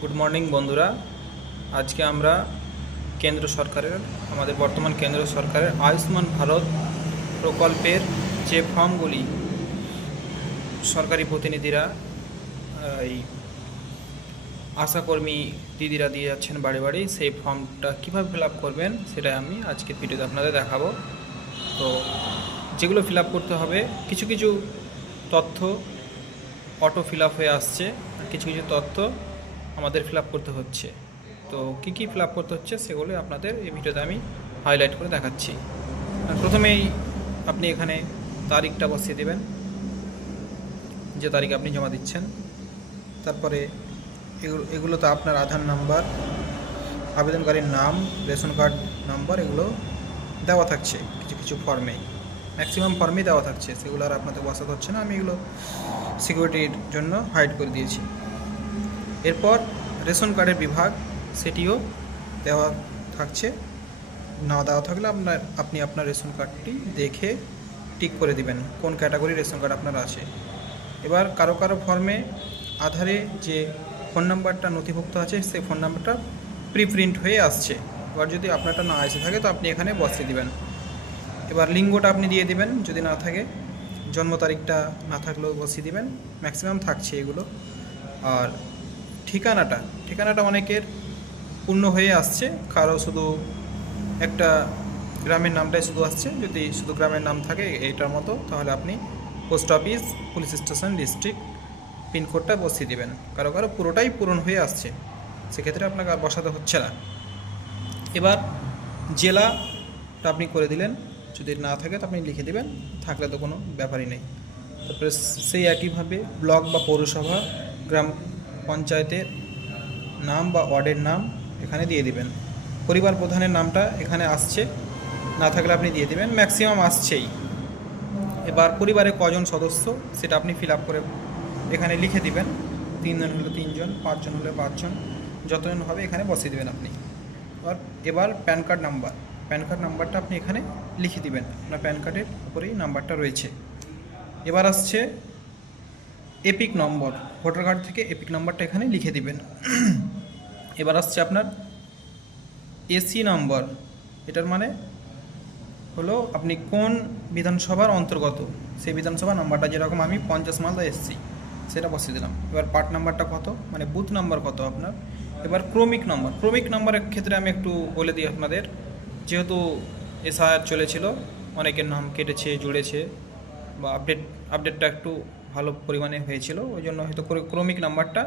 Good morning বন্ধুরা। আজকে আমরা কেন্দ্র সরকারের আমাদের বর্তমান কেন্দ্র সরকারের আয়ুষ্মান ভারত প্রকল্পের যে ফর্মগুলি সরকারি প্রতিনিধিরা এই আশাকর্মী দিদিরা দিয়ে যাচ্ছেন বাড়ি বাড়ি, সেই ফর্মটা কীভাবে ফিল আপ করবেন সেটা আমি আজকের ভিডিওতে আপনাদের দেখাবো। তো যেগুলো ফিল আপ করতে হবে, কিছু কিছু তথ্য অটো ফিল আপ হয়ে আসছে, আর কিছু কিছু তথ্য আমাদের ফিল আপ করতে হচ্ছে। তো কী কী ফিল আপ করতে হচ্ছে সেগুলো আপনাদের এই ভিডিওতে আমি হাইলাইট করে দেখাচ্ছি। প্রথমেই আপনি এখানে তারিখটা বসিয়ে দেবেন, যে তারিখে আপনি জমা দিচ্ছেন। তারপরে এগুলোতে আপনার আধার নাম্বার, আবেদনকারীর নাম, রেশন কার্ড নাম্বার এগুলো দেওয়া থাকছে কিছু কিছু ফর্মে, ম্যাক্সিমাম ফর্মেই দেওয়া থাকছে, সেগুলো আর আপনাদের বসাতে হচ্ছে না। আমি এগুলো সিকিউরিটির জন্য হাইড করে দিয়েছি। এরপর রেশন কার্ডের বিভাগ, সেটিও দেওয়া থাকছে। না দেওয়া থাকলে আপনি আপনার রেশন কার্ডটি দেখে টিক করে দিবেন কোন ক্যাটাগরি রেশন কার্ড আপনার আছে। এবার কারো কারো ফর্মে আধারে যে ফোন নাম্বারটা নথিভুক্ত আছে সেই ফোন নাম্বারটা প্রিপ্রিন্ট হয়ে আসছে। এবার যদি আপনারটা না এসে থাকে তো আপনি এখানে বসিয়ে দিবেন। এবার লিঙ্গটা আপনি দিয়ে দিবেন যদি না থাকে, জন্ম তারিখটা না থাকলেও বসিয়ে দিবেন, ম্যাক্সিমাম থাকছে এগুলো। আর ঠিকানাটা অনেকের পূর্ণ হয়ে আসছে, কারো শুধু একটা গ্রামের নামটাই শুধু আসছে। যদি শুধু গ্রামের নাম থাকে এইটার মতো, তাহলে আপনি post office, police station, district পিনকোডটা বসিয়ে দেবেন। কারো কারো পুরোটাই পূরণ হয়ে আসছে, সেক্ষেত্রে আপনাকে আর বসাতে হচ্ছে না। এবার জেলাটা আপনি করে দিলেন, যদি না থাকে তো আপনি লিখে দেবেন, থাকলে তো কোনো ব্যাপারই নেই। তারপরে সেই একইভাবে ব্লক বা পৌরসভা, গ্রাম পঞ্চায়েতের নাম বা ওয়ার্ডের নাম এখানে দিয়ে দিবেন। পরিবার প্রধানের নামটা এখানে আসছে, না থাকলে আপনি দিয়ে দেবেন, ম্যাক্সিমাম আসছেই। এবার পরিবারে কজন সদস্য সেটা আপনি ফিল আপ করে এখানে লিখে দিবেন। 3 জন হলে 3 জন, 5 জন হলে 5 জন, যতজন হবে এখানে বসিয়ে দেবেন আপনি। এবার প্যান কার্ড নাম্বারটা আপনি এখানে লিখে দিবেন, আপনার প্যান কার্ডের উপরেই নাম্বারটা রয়েছে। এবার আসছে এপিক নম্বর, ভোটার কার্ড থেকে এপিক নম্বরটা এখানে লিখে দিবেন। এবার আসছে আপনার এসি নম্বর, এটার মানে হলো আপনি কোন বিধানসভার অন্তর্গত, সেই বিধানসভা নাম্বারটা, যেরকম আমি 50 মালদা এসছি সেটা বসিয়ে দিলাম। এবার পার্ট নাম্বারটা কত, মানে বুথ নাম্বার কত আপনার। এবার ক্রমিক নাম্বারের ক্ষেত্রে আমি একটু বলে দিই আপনাদের, যেহেতু এসআইআর চলেছিল, অনেকের নাম কেটেছে, জুড়েছে, বা আপডেটটা একটু ভালো পরিমাণে হয়েছিল, ওই জন্য হয়তো ক্রমিক নাম্বারটা